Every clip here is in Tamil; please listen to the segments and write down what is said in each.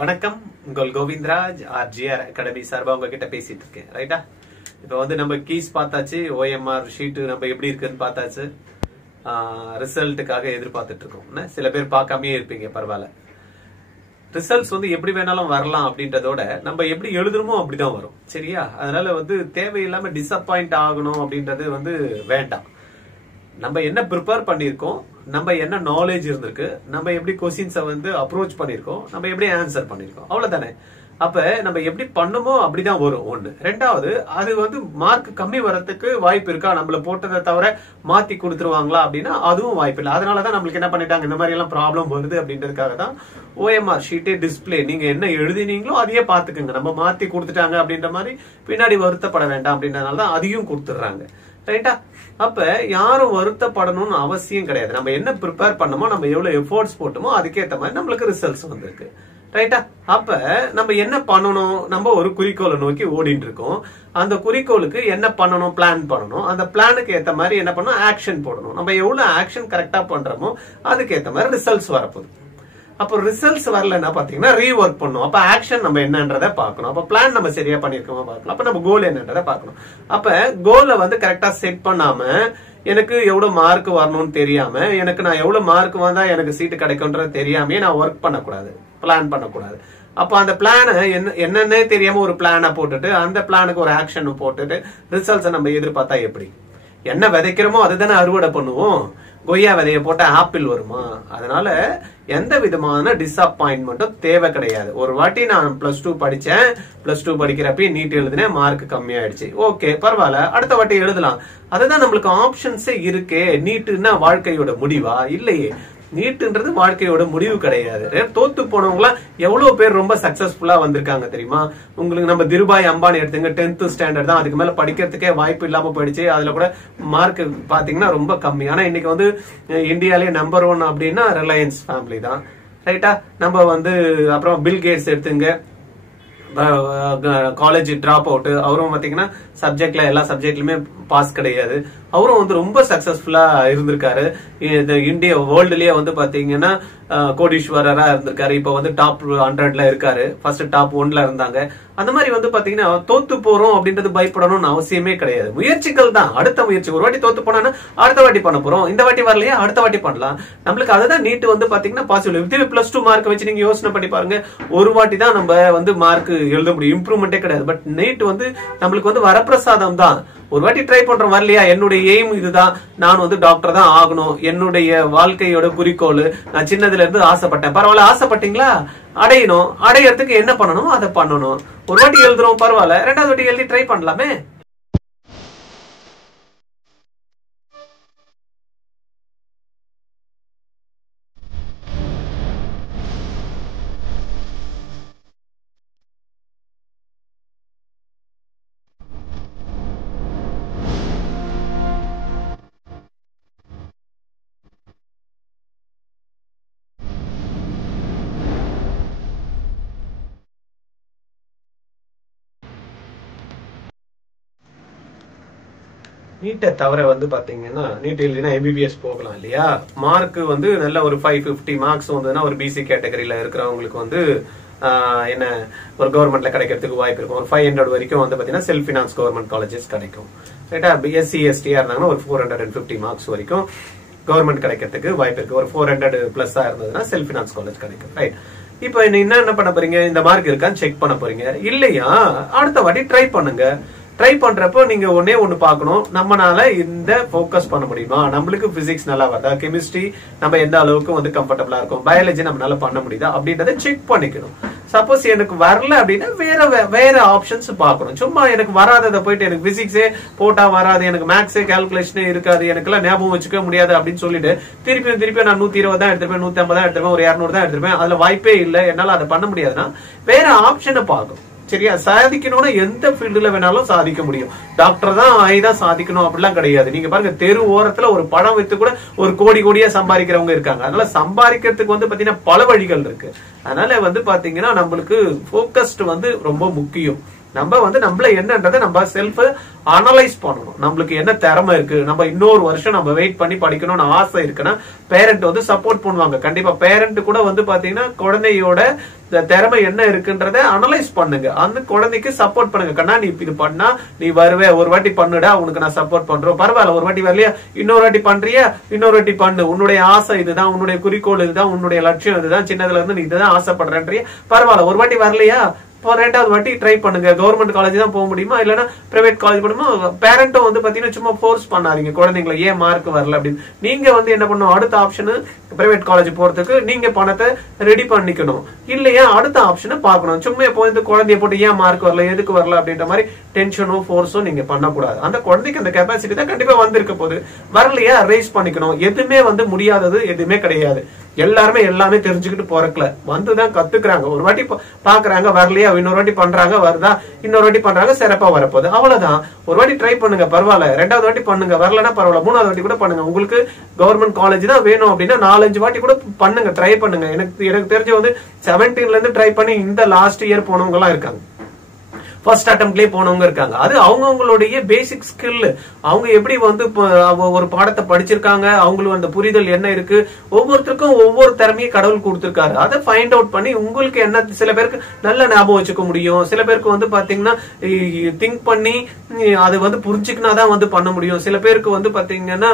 வணக்கம், உங்கள் கோவிந்தராஜ் ஆர்ஜிஆர் அகாடமி சார்பா உங்ககிட்ட பேசிட்டு இருக்கேன். ரைட்டா? இப்ப வந்து நம்ம கீஸ் பார்த்தாச்சு, ஓஎம்ஆர் ஷீட்டு நம்ம எப்படி இருக்குன்னு பார்த்தாச்சு, ரிசல்ட்டுக்காக எதிர்பார்த்துட்டு இருக்கோம். சில பேர் பார்க்காமே இருப்பீங்க, பரவாயில்ல. ரிசல்ட்ஸ் வந்து எப்படி வேணாலும் வரலாம் அப்படின்றதோட நம்ம எப்படி எழுதுறோமோ அப்படிதான் வரும். சரியா? அதனால வந்து தேவையில்லாம டிசப்பாயிண்ட் ஆகணும் அப்படின்றது வந்து வேண்டாம். நம்ம என்ன ப்ரிப்பேர் பண்ணிருக்கோம், நம்ம என்ன நாலேஜ் இருந்திருக்கு, நம்ம எப்படி கொஸ்டின்ஸை வந்து அப்ரோச் பண்ணிருக்கோம், நம்ம எப்படி ஆன்சர் பண்ணிருக்கோம், அவ்வளவுதானே. அப்ப நம்ம எப்படி பண்ணுமோ அப்படிதான் வரும். ஒண்ணு. ரெண்டாவது, அது வந்து மார்க் கம்மி வரதுக்கு வாய்ப்பு இருக்கா, நம்மள போட்டதை தவிர மாத்தி கொடுத்துருவாங்களா அப்படின்னா அதுவும் வாய்ப்பு இல்லை. அதனாலதான் நம்மளுக்கு என்ன பண்ணிட்டாங்க, இந்த மாதிரி எல்லாம் ப்ராப்ளம் வருது அப்படின்றதுக்காக தான் ஓஎம்ஆர் ஷீட்டே டிஸ்பிளே, நீங்க என்ன எழுதினீங்களோ அதையே பாத்துக்கோங்க, நம்ம மாத்தி கொடுத்துட்டாங்க அப்படின்ற மாதிரி பின்னாடி வருத்தப்பட வேண்டாம் அப்படின்றதுனாலதான் அதையும் கொடுத்துடுறாங்க. ரைட்டா? அப்ப யாரும் வருத்தப்படணும்னு அவசியம் கிடையாது. நம்ம என்ன ப்ரிப்பேர் பண்ணமோ, நம்ம எவ்வளவு எஃபோர்ட்ஸ் போட்டோமோ அதுக்கேற்ற மாதிரி நம்மளுக்கு ரிசல்ட்ஸ் வந்திருக்கு. ரைட்டா? அப்ப நம்ம என்ன பண்ணணும், நம்ம ஒரு குறிக்கோளை நோக்கி ஓடிட்டு இருக்கோம். அந்த குறிக்கோளுக்கு என்ன பண்ணணும், பிளான் பண்ணணும். அந்த பிளானுக்கு ஏத்த மாதிரி என்ன பண்ணணும், ஆக்ஷன் போடணும். நம்ம எவ்வளவு ஆக்ஷன் கரெக்டா பண்றோமோ அதுக்கு ஏத்த மாதிரி ரிசல்ட்ஸ் வரப்போகுது. அப்போ ரிசல்ட்ஸ் வரலன்னா பாத்தீங்கன்னா ரீஒர்க் பண்ணும். அப்ப ஆக்ஷன் நம்ம என்னன்றதை பார்க்கணும். அப்ப பிளான் நம்ம சரியா பண்ணிருக்கோமா பார்க்கணும். அப்ப நம்ம கோல் என்னன்றதை பார்க்கணும். அப்ப கோலை வந்து கரெக்டா செட் பண்ணாம, எனக்கு எவ்வளவு மார்க் வரணும்னு தெரியாம, எனக்கு நான் எவ்வளவு மார்க் வந்தா எனக்கு சீட்டு கிடைக்கும்ன்றது தெரியாமயே நான் ஒர்க் பண்ணக்கூடாது, பிளான் பண்ணக்கூடாது. அப்ப அந்த பிளான என்னன்னே தெரியாம ஒரு பிளான போட்டுட்டு, அந்த பிளானுக்கு ஒரு ஆக்ஷன் போட்டுட்டு ரிசல்ட்ஸ் நம்ம எதிர்பார்த்தா எப்படி? என்ன விதைக்கிறோமோ அதுதானே அறுவடை பண்ணுவோம். கொய்யா விதைய போட்ட ஆப்பிள் வருமா? அதனால எந்த விதமான டிசப்பாயின்மெண்ட்டும் தேவை கிடையாது. ஒரு வாட்டி நான் +2 படிச்சேன், +2 படிக்கிறப்ப நீட் எழுதினேன், மார்க் கம்மியாயிடுச்சு, ஓகே பரவாயில்ல, அடுத்த வாட்டி எழுதலாம். அதுதான் நம்மளுக்கு ஆப்ஷன்ஸே இருக்கே. நீட்டுன்னா வாழ்க்கையோட முடிவா? இல்லையே. நீட்டுன்றது வாழ்க்கையோட முடிவு கிடையாது. தோத்து போனவங்களா எவ்வளவு பேர் ரொம்ப சக்சஸ்ஃபுல்லா வந்திருக்காங்க தெரியுமா? உங்களுக்கு நம்ம திருபாய் அம்பானி எடுத்துங்க, 10th ஸ்டாண்டர்ட் தான், அதுக்கு மேல படிக்கிறதுக்கே வாய்ப்பு இல்லாம போயிடுச்சு. அதுல கூட மார்க் பாத்தீங்கன்னா ரொம்ப கம்மி. ஆனா இன்னைக்கு வந்து இந்தியாலே நம்பர் 1 அப்படின்னா ரிலையன்ஸ் ஃபேமிலி தான். ரைட்டா? நம்ம வந்து அப்புறம் பில் கேட்ஸ் எடுத்துங்க, காலேஜ் டிராப் அவுட், அவரும் பாத்தீங்கன்னா சப்ஜெக்ட்ல எல்லா சப்ஜெக்ட்லயுமே பாஸ் கிடையாது. அவரும் வந்து ரொம்ப சக்சஸ்ஃபுல்லா இருந்திருக்காரு. இந்தியா வேர்ல்டுலயே வந்து பாத்தீங்கன்னா கோடீஸ்வரரா இருந்திருக்காரு. இப்ப வந்து டாப் 100ல இருக்காரு. ஃபர்ஸ்ட் டாப் 1ல இருந்தாங்க. அந்த மாதிரி வந்து பாத்தீங்கன்னா தோத்து போறோம் அப்படின்றது பயப்படணும்னு அவசியமே கிடையாது. முயற்சிகள் தான். அடுத்த முயற்சி. ஒரு வாட்டி தோத்து போனா அடுத்த வாட்டி பண்ண போறோம். இந்த வாட்டி வரலையா, அடுத்த வாட்டி பண்ணலாம். நம்மளுக்கு அதுதான் நீட் வந்து பாத்தீங்கன்னா பாசிபிள். +2 மார்க் வச்சு நீங்க யோசனை பண்ணி பாருங்க. ஒரு வாட்டி தான் நம்ம வந்து மார்க் எழுத முடியும், இம்ப்ரூவ்மெண்டே கிடையாது. பட் நீட் வந்து நம்மளுக்கு வந்து வரப்பிரசாதம் தான். ஒரு வாட்டி ட்ரை பண்றோம், வரலையா, என்னுடைய எய்ம் இதுதான், நான் வந்து டாக்டர் தான் ஆகணும், என்னுடைய வாழ்க்கையோட குறிக்கோள், நான் சின்னதுல இருந்து ஆசைப்பட்டேன், பரவாயில்ல, ஆசைப்பட்டீங்களா, அடையணும், அடையறதுக்கு என்ன பண்ணணும் அதை பண்ணணும். ஒரு வாட்டி எழுதுறோம், பரவாயில்ல, 2வது வாட்டி எழுதி ட்ரை பண்ணலாமே. நீட்டை தவிர வந்து பாத்தீங்கன்னா, நீட் இல்லைன்னா MBBS போகலாம் இல்லையா? மார்க் வந்து நல்ல ஒரு 550 மார்க்ஸ் வந்ததுன்னா ஒரு BC கேட்டகரியில இருக்கிறவங்களுக்கு வந்து என்ன ஒரு கவர்மெண்ட்ல கிடைக்கிறதுக்கு வாய்ப்பு இருக்கும். ஒரு 500 வரைக்கும் வந்து பாத்தீங்கன்னா செல்ஃப் பினான்ஸ் கவர்மெண்ட் காலேஜஸ் கிடைக்கும். ரைட்டா? SC ST இருந்தாங்கன்னா ஒரு 450 மார்க்ஸ் வரைக்கும் கவர்மெண்ட் கிடைக்கிறதுக்கு வாய்ப்பு இருக்கு. ஒரு 400+ இருந்ததுன்னா செல்ஃப் பினான்ஸ் காலேஜ் கிடைக்கும். ரைட்? இப்ப என்ன பண்ண போறீங்க, இந்த மார்க் இருக்கான்னு செக் பண்ண போறீங்க. இல்லையா, அடுத்த வாட்டி ட்ரை பண்ணுங்க. ட்ரை பண்றப்போ நீங்க ஒன்னே ஒண்ணு பாக்கணும், நம்மளால இந்த போக்கஸ் பண்ண முடியுமா, நம்மளுக்கு பிசிக்ஸ் நல்லா வருதா, கெமிஸ்ட்ரி நம்ம எந்த அளவுக்கு வந்து கம்ஃபர்டபுளா இருக்கும், பயாலஜி நம்மளால பண்ண முடியுதா அப்படின்றத செக் பண்ணிக்கணும். சப்போஸ் எனக்கு வரல அப்படின்னா வேற ஆப்ஷன்ஸ் பாக்கணும். சும்மா எனக்கு வராததை போயிட்டு எனக்கு பிசிக்ஸே போட்டா வராது, எனக்கு மேக்ஸே கால்குலேஷனே இருக்காது, எனக்கு எல்லாம் ஞாபகம் வச்சுக்க முடியாது அப்படின்னு சொல்லிட்டு திருப்பியும் நான் 120 தான் எடுத்திருப்பேன், 150 தான் எடுத்திருப்பேன், ஒரு 200 தான் எடுத்திருப்பேன், அதுல வாய்ப்பே இல்லை, என்னால அதை பண்ண முடியாதுன்னா வேற ஆப்ஷனை பார்க்கணும். சரியா? சாதிக்கணும்னா எந்த ஃபீல்டுல வேணாலும் சாதிக்க முடியும். டாக்டர் தான் ஆயிதான் சாதிக்கணும் அப்படிலாம் கிடையாது. நீங்க பாருங்க, தெரு ஓரத்துல ஒரு படம் வித்து கூட ஒரு கோடியா சம்பாதிக்கிறவங்க இருக்காங்க. அதனால சம்பாதிக்கிறதுக்கு வந்து பாத்தீங்கன்னா பல வழிகள் இருக்கு. அதனால வந்து பாத்தீங்கன்னா நம்மளுக்கு போக்கஸ்ட் வந்து ரொம்ப முக்கியம். நம்ம வந்து நம்மள என்னன்றதை நம்ம செல்ஃப் அனலைஸ் பண்ணணும். நம்மளுக்கு என்ன திறமை இருக்கு, நம்ம இன்னொரு வருஷம் நம்ம வெயிட் பண்ணி படிக்கணும்னு ஆசை இருக்குன்னா பேரண்ட் வந்து சப்போர்ட் பண்ணுவாங்க. கண்டிப்பா பேரண்ட் கூட வந்து பாத்தீங்கன்னா குழந்தையோட திறமை என்ன இருக்குன்றத அனலைஸ் பண்ணுங்க. அந்த குழந்தைக்கு சப்போர்ட் பண்ணுங்க. கண்ணா நீ இது பண்ணா நீ வருவே, ஒரு வாட்டி பண்ணுடா, உனக்கு நான் சப்போர்ட் பண்றோம், பரவாயில்ல ஒரு வாட்டி வரலையா இன்னொரு வாட்டி பண்றியா, இன்னொரு வாட்டி பண்ணு, உன்னுடைய ஆசை இதுதான், உன்னுடைய குறிக்கோள் இதுதான், உன்னுடைய லட்சியம் இதுதான், சின்னதுல இருந்து நீ இதுதான் ஆசைப்படுறேன்றியா, பரவாயில்ல ஒரு வாட்டி வரலையா ரெண்டாவது வாட்டி ட்ரை பண்ணுங்க. கவர்மெண்ட் காலேஜ் தான் போக முடியுமா இல்லன்னா பிரைவேட் காலேஜ் பண்ணுமா. பேரண்ட்டும் வந்து பாத்தீங்கன்னா சும்மா ஃபோர்ஸ் பண்ணாதீங்க குழந்தைங்களை ஏன் மார்க் வரல அப்படின்னு. நீங்க வந்து என்ன பண்ணணும், அடுத்த ஆப்ஷன் பிரைவேட் காலேஜ் போறதுக்கு நீங்க பணத்தை ரெடி பண்ணிக்கணும். இல்லையா அடுத்த ஆப்ஷனை பாக்கணும். சும்மா இப்போ இந்த குழந்தைய போட்டு ஏன் மார்க் வரல எதுக்கு வரல அப்படின்ற மாதிரி டென்ஷனும் ஃபோர்ஸும் நீங்க பண்ணக்கூடாது. அந்த குழந்தைக்கு அந்த கெப்பாசிட்டி தான் கண்டிப்பா வந்திருக்க போது. வரலையா ரைஸ் பண்ணிக்கணும். எதுவுமே வந்து முடியாதது எதுவுமே கிடையாது. எல்லாருமே எல்லாமே தெரிஞ்சுக்கிட்டு போறக்கல வந்துதான் கத்துக்கிறாங்க. ஒரு வாட்டி பாக்குறாங்க வரலையா, இன்னொரு வாட்டி பண்றாங்க வருதா, இன்னொரு வாட்டி பண்றாங்க சிறப்பா வரப்போகுது, அவ்வளவுதான். ஒரு வாட்டி ட்ரை பண்ணுங்க பரவாயில்ல, ரெண்டாவது வாட்டி பண்ணுங்க வரலன்னா பரவாயில்ல, மூணாவது வாட்டி கூட பண்ணுங்க. உங்களுக்கு கவர்மெண்ட் காலேஜ் தான் வேணும் அப்படின்னா 4-5 வாட்டி கூட பண்ணுங்க, ட்ரை பண்ணுங்க. எனக்கு தெரிஞ்ச வந்து 17ல இருந்து ட்ரை பண்ணி இந்த லாஸ்ட் இயர் போனவங்க எல்லாம் இருக்காங்க. ஃபர்ஸ்ட் அட்டம்ப்ட்லயே போனவங்க இருக்காங்க. அது அவங்களுடைய பேசிக் ஸ்கில். அவங்க எப்படி வந்து ஒரு பாடத்தை படிச்சிருக்காங்க, அவங்களுக்கு அந்த புரிதல் என்ன இருக்கு, ஒவ்வொருத்தருக்கும் ஒவ்வொரு திறமையை கடவுள் கொடுத்திருக்காரு. அதை ஃபைண்ட் அவுட் பண்ணி உங்களுக்கு என்ன, சில பேருக்கு நல்ல ஞாபகம் வச்சுக்க முடியும், சில பேருக்கு வந்து பாத்தீங்கன்னா திங்க் பண்ணி அது வந்து புரிஞ்சுக்கினாதான் வந்து பண்ண முடியும். சில பேருக்கு வந்து பாத்தீங்கன்னா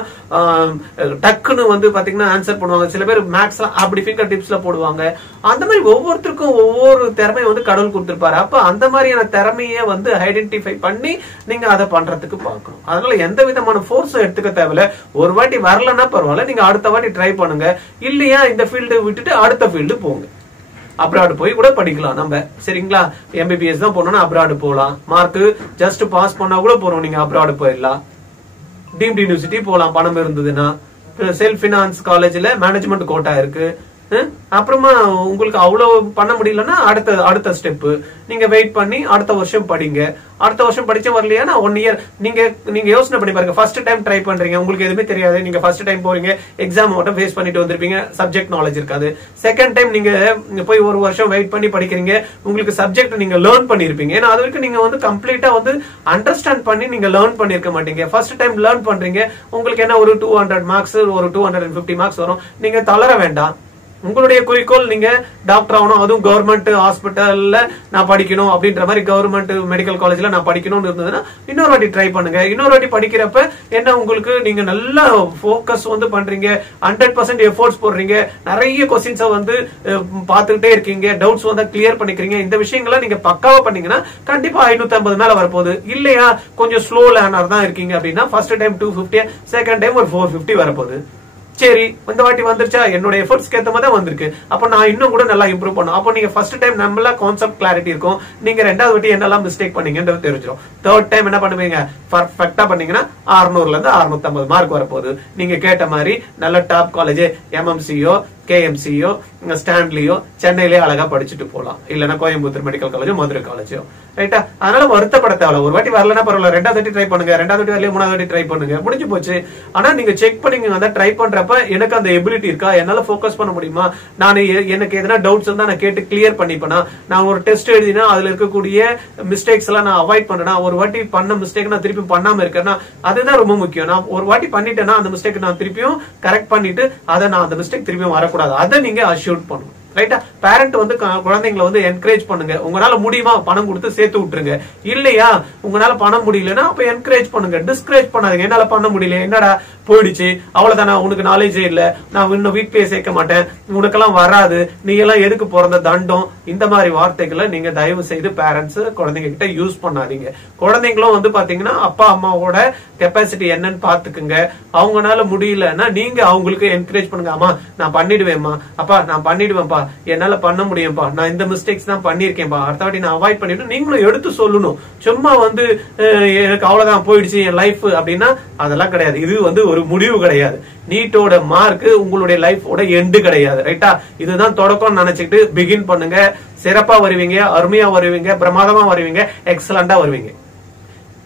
டக்குன்னு வந்து பாத்தீங்கன்னா ஆன்சர் பண்ணுவாங்க. சில பேர் மேத்ஸ் அப்படி ஃபிங்கர் டிப்ஸ்ல போடுவாங்க. அந்த மாதிரி ஒவ்வொருத்தருக்கும் ஒவ்வொரு திறமையை வந்து கடவுள் கொடுத்திருப்பாரு. அப்ப அந்த மாதிரியான திறமையை வந்து ஐடென்டிஃபை பண்ணி நீங்க அதை பண்றதுக்கு பார்க்கணும். அதனால எந்த விதமான ஃபோர்ஸும் எடுத்துக்க தேவையில்ல. ஒரு வாட்டி வரலன்னா பரவாயில்ல, நீங்க அடுத்த வாட்டி ட்ரை பண்ணுங்க. இல்லையா இந்த ஃபீல்டு விட்டுட்டு அடுத்த ஃபீல்டு போங்க. அப்ராடு போய் கூட படிக்கலாம் நம்ம, சரிங்களா. MBBS தான் போனோம்னா அப்ராடு போலாம். மார்க் ஜஸ்ட் பாஸ் பண்ணா கூட போறோம், நீங்க அப்ராடு போயிடலாம். டீம்டு யூனிவர்சிட்டி போலாம் பணம் இருந்ததுன்னா. செல்ஃப் பினான்ஸ் காலேஜ்ல மேனேஜ்மெண்ட் கோட்டா இருக்கு. அப்புறமா உங்களுக்கு அவ்வளவு பண்ண முடியலன்னா அடுத்த ஸ்டெப் நீங்க வெயிட் பண்ணி அடுத்த வருஷம் படிங்க. அடுத்த வருஷம் படிச்ச வரலையா 1 இயர் நீங்க யோசனை பண்ணி பாருங்க. ஃபர்ஸ்ட் டைம் ட்ரை பண்றீங்க, உங்களுக்கு எதுவுமே தெரியாது, நீங்க ஃபர்ஸ்ட் டைம் போறீங்க, எக்ஸாம் மட்டும் ஃபேஸ் பண்ணிட்டு வந்திருப்பீங்க, சப்ஜெக்ட் நாலேஜ் இருக்காது. செகண்ட் டைம் நீங்க போய் 1 வருஷம் வெயிட் பண்ணி படிக்கிறீங்க, உங்களுக்கு சப்ஜெக்ட் நீங்க லேர்ன் பண்ணிருப்பீங்க. ஏன்னா அது வரைக்கும் நீங்க வந்து கம்ப்ளீட்டா வந்து அண்டர்ஸ்டாண்ட் பண்ணி நீங்க லேர்ன் பண்ணிருக்க மாட்டீங்க. ஃபர்ஸ்ட் டைம் லேர்ன் பண்றீங்க, உங்களுக்கு என்ன ஒரு 200 மார்க்ஸ் ஒரு 250 மார்க்ஸ் வரும். நீங்க தளர வேண்டாம். உங்களுடைய குறிக்கோள் நீங்க டாக்டர் ஆகணும், அதுவும் கவர்மெண்ட் ஹாஸ்பிட்டல்ல நான் படிக்கணும் அப்படின்ற மாதிரி, கவர்மெண்ட் மெடிக்கல் காலேஜ்ல நான் படிக்கணும்னு இருந்ததுன்னா இன்னொரு வாட்டி ட்ரை பண்ணுங்க. இன்னொரு வாட்டி படிக்கிறப்ப என்ன உங்களுக்கு நீங்க நல்லா போக்கஸ் வந்து பண்றீங்க, 100% எஃபோர்ட்ஸ் போடுறீங்க, நிறைய கொஸ்டின்ஸை வந்து பாத்துக்கிட்டே இருக்கீங்க, டவுட்ஸ் வந்து கிளியர் பண்ணிக்கிறீங்க. இந்த விஷயங்களை நீங்க பக்காவா பண்ணீங்கன்னா கண்டிப்பா 550 மேல வரப்போகுது. இல்லையா கொஞ்சம் ஸ்லோ லேர்னர் தான் இருக்கீங்க அப்படின்னா ஃபர்ஸ்ட் டைம் 250, செகண்ட் டைம் ஒரு 450 வரப்போகுது. சரி இந்த வாட்டி வந்துருச்சா, என்னோட எஃபர்ட்ஸ்க்கு ஏத்த மாதிரி வந்திருக்கு, அப்ப நான் இன்னும் கூட நல்லா இம்ப்ரூவ் பண்ணும். அப்போ நீங்க ஃபர்ஸ்ட் டைம் நம்மள கான்செப்ட் கிளாரிட்டி இருக்கும், நீங்க ரெண்டாவது வாட்டி என்னெல்லாம் மிஸ்டேக் பண்ணீங்கன்றது தெரிஞ்சிடும். தேர்ட் டைம் என்ன பண்ணுவீங்க, பர்ஃபெக்ட்டா பண்ணீங்கன்னா 600ல இருந்து 650 மார்க் வரப்போகுது. நீங்க கேட்ட மாதிரி நல்ல டாப் காலேஜ் MMCயோ KMCயோ ஸ்டான்லியோ சென்னையிலேயே அழகா படிச்சுட்டு போலாம். இல்லன்னா கோயம்புத்தூர் மெடிக்கல் காலேஜோ மதுரை காலேஜோ, ரைட்டா. அதனால வருத்தப்பட தேவை. ஒரு வாட்டி வரலன்னா பரவாயில்ல, ரெண்டாவது வாட்டி ட்ரை பண்ணுங்க, ரெண்டாவது வாட்டி வரலையே மூணாவது வாட்டி ட்ரை பண்ணுங்க, முடிஞ்சு போச்சு. ஆனா நீங்க செக் பண்ணீங்க அந்த ட்ரை பண்றப்ப எனக்கு அந்த எபிலிட்டி இருக்கா, என்னால போக்கஸ் பண்ண முடியுமா, நான் எனக்கு எதனா டவுட்ஸ் இருந்தா நான் கேட்டு கிளியர் பண்ணிப்பேனா, நான் ஒரு டெஸ்ட் எழுதினா அதுல இருக்கக்கூடிய மிஸ்டேக்ஸ் எல்லாம் நான் அவாய்ட் பண்றேனா, ஒரு வாட்டி பண்ண மிஸ்டேக் நான் திருப்பி பண்ணாம இருக்கேன்னா, அதுதான் ரொம்ப முக்கியம். நான் ஒரு வாட்டி பண்ணிட்டேன்னா அந்த மிஸ்டேக் நான் திருப்பியும் கரெக்ட் பண்ணிட்டு அதை நான் அந்த மிஸ்டேக் திருப்பியும் வரக்கூடாது. அதை நீங்க அஷ்யூர் பண்ணணும், ரைட்டா. பேரண்ட் வந்து குழந்தைங்களை வந்து என்கரேஜ் பண்ணுங்க. உங்களால முடியுமா பணம் கொடுத்து சேர்த்து விட்டுருங்க. இல்லையா உங்களால பணம் முடியலன்னா அப்ப என்கரேஜ் பண்ணுங்க, டிஸ்கரேஜ் பண்ணாதீங்க. என்னால பண்ண முடியல, என்னடா போயிடுச்சு, அவ்வளவுதானா, உனக்கு நாலேஜே இல்ல, நான் இன்னும் வீட்லயே சேர்க்க மாட்டேன், உனக்கெல்லாம் வராது, நீ எல்லாம் எதுக்கு பிறந்த தண்டம், இந்த மாதிரி வார்த்தைகளை நீங்க தயவு செய்து பேரண்ட்ஸ் குழந்தைங்க கிட்ட யூஸ் பண்ணாதீங்க. குழந்தைங்களும் வந்து பாத்தீங்கன்னா அப்பா அம்மாவோட கெப்பாசிட்டி என்னன்னு பாத்துக்குங்க. அவங்களால முடியலன்னா நீங்க அவங்களுக்கு என்கரேஜ் பண்ணுங்க. அம்மா நான் பண்ணிடுவேன்மா, அப்பா நான் பண்ணிடுவேன்ப்பா, என்னால பண்ண முடியும்பா, நான் இந்த மிஸ்டேக்ஸ் தான் பண்ணிருக்கேன்பா, அடுத்த வாட்டி நான் அவாய்ட் பண்ணிட்டு நீங்களும் எடுத்து சொல்லணும். சும்மா வந்து எனக்கு அவ்வளவுதான் போயிடுச்சு என் லைஃப் அப்படின்னா அதெல்லாம் கிடையாது. இது வந்து ஒரு முடிவு கிடையாது. நீட்டோட மார்க் உங்களுடைய லைஃபோட எண்டு கிடையாது, ரைட்டா. இதுதான் தொடக்கம் நினைச்சிட்டு பிகின் பண்ணுங்க. சிறப்பா வருவீங்க, அருமையா வருவீங்க, பிரமாதமா வருவீங்க, எக்ஸலண்டா வருவீங்க.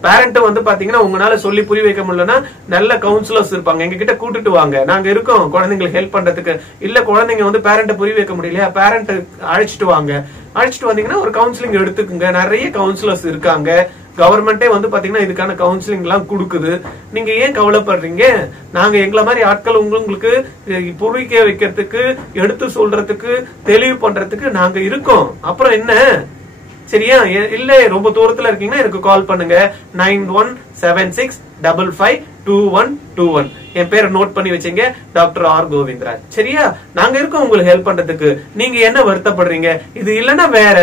பேரண்ட் வந்து பாத்தீங்கன்னா உங்களால சொல்லி புரிய வைக்க முடியலன்னா நல்ல கவுன்சிலர்ஸ் இருப்பாங்க, எங்க கிட்ட கூட்டிட்டு வாங்க, நாங்க இருக்கோம் குழந்தைங்களுக்கு ஹெல்ப் பண்றதுக்கு. இல்ல குழந்தைங்க வந்து பேரண்ட புரிய வைக்க முடியலையா, பேரண்ட் அழைச்சிட்டு வாங்க, அழைச்சிட்டு வந்தீங்கன்னா ஒரு கவுன்சிலிங் எடுத்துக்குங்க. நிறைய கவுன்சிலர்ஸ் இருக்காங்க, கவர்மெண்டே வந்து பாத்தீங்கன்னா இதுக்கான கவுன்சிலிங் எல்லாம் கொடுக்குது. நீங்க ஏன் கவலைப்படுறீங்க? நாங்க எங்களை மாதிரி ஆட்கள் உங்களுக்கு புரிய வைக்கிறதுக்கு, எடுத்து சொல்றதுக்கு, தெளிவு பண்றதுக்கு நாங்க இருக்கோம். அப்புறம் என்ன, சரியா? இல்ல ரொம்ப தூரத்துல இருக்கீங்கன்னா எனக்கு கால் பண்ணுங்க 9176552121. என் பேரை நோட் பண்ணி வச்சீங்க, டாக்டர் ஆர் கோவிந்தராஜ். சரியா? நாங்க இருக்கோம் உங்களுக்கு ஹெல்ப் பண்றதுக்கு. நீங்க என்ன வருத்தப்படுறீங்க? இது இல்லன்னா வேற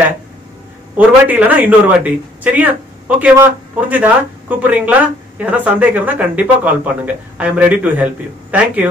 ஒரு வாட்டி, இல்லன்னா இன்னொரு வாட்டி. சரியா? ஓகேவா? புரிஞ்சுதா? கூப்பிடுறீங்களா? ஏன்னா சந்தேகம் இருந்தா கண்டிப்பா கால் பண்ணுங்க. I am ready to help you. Thank you.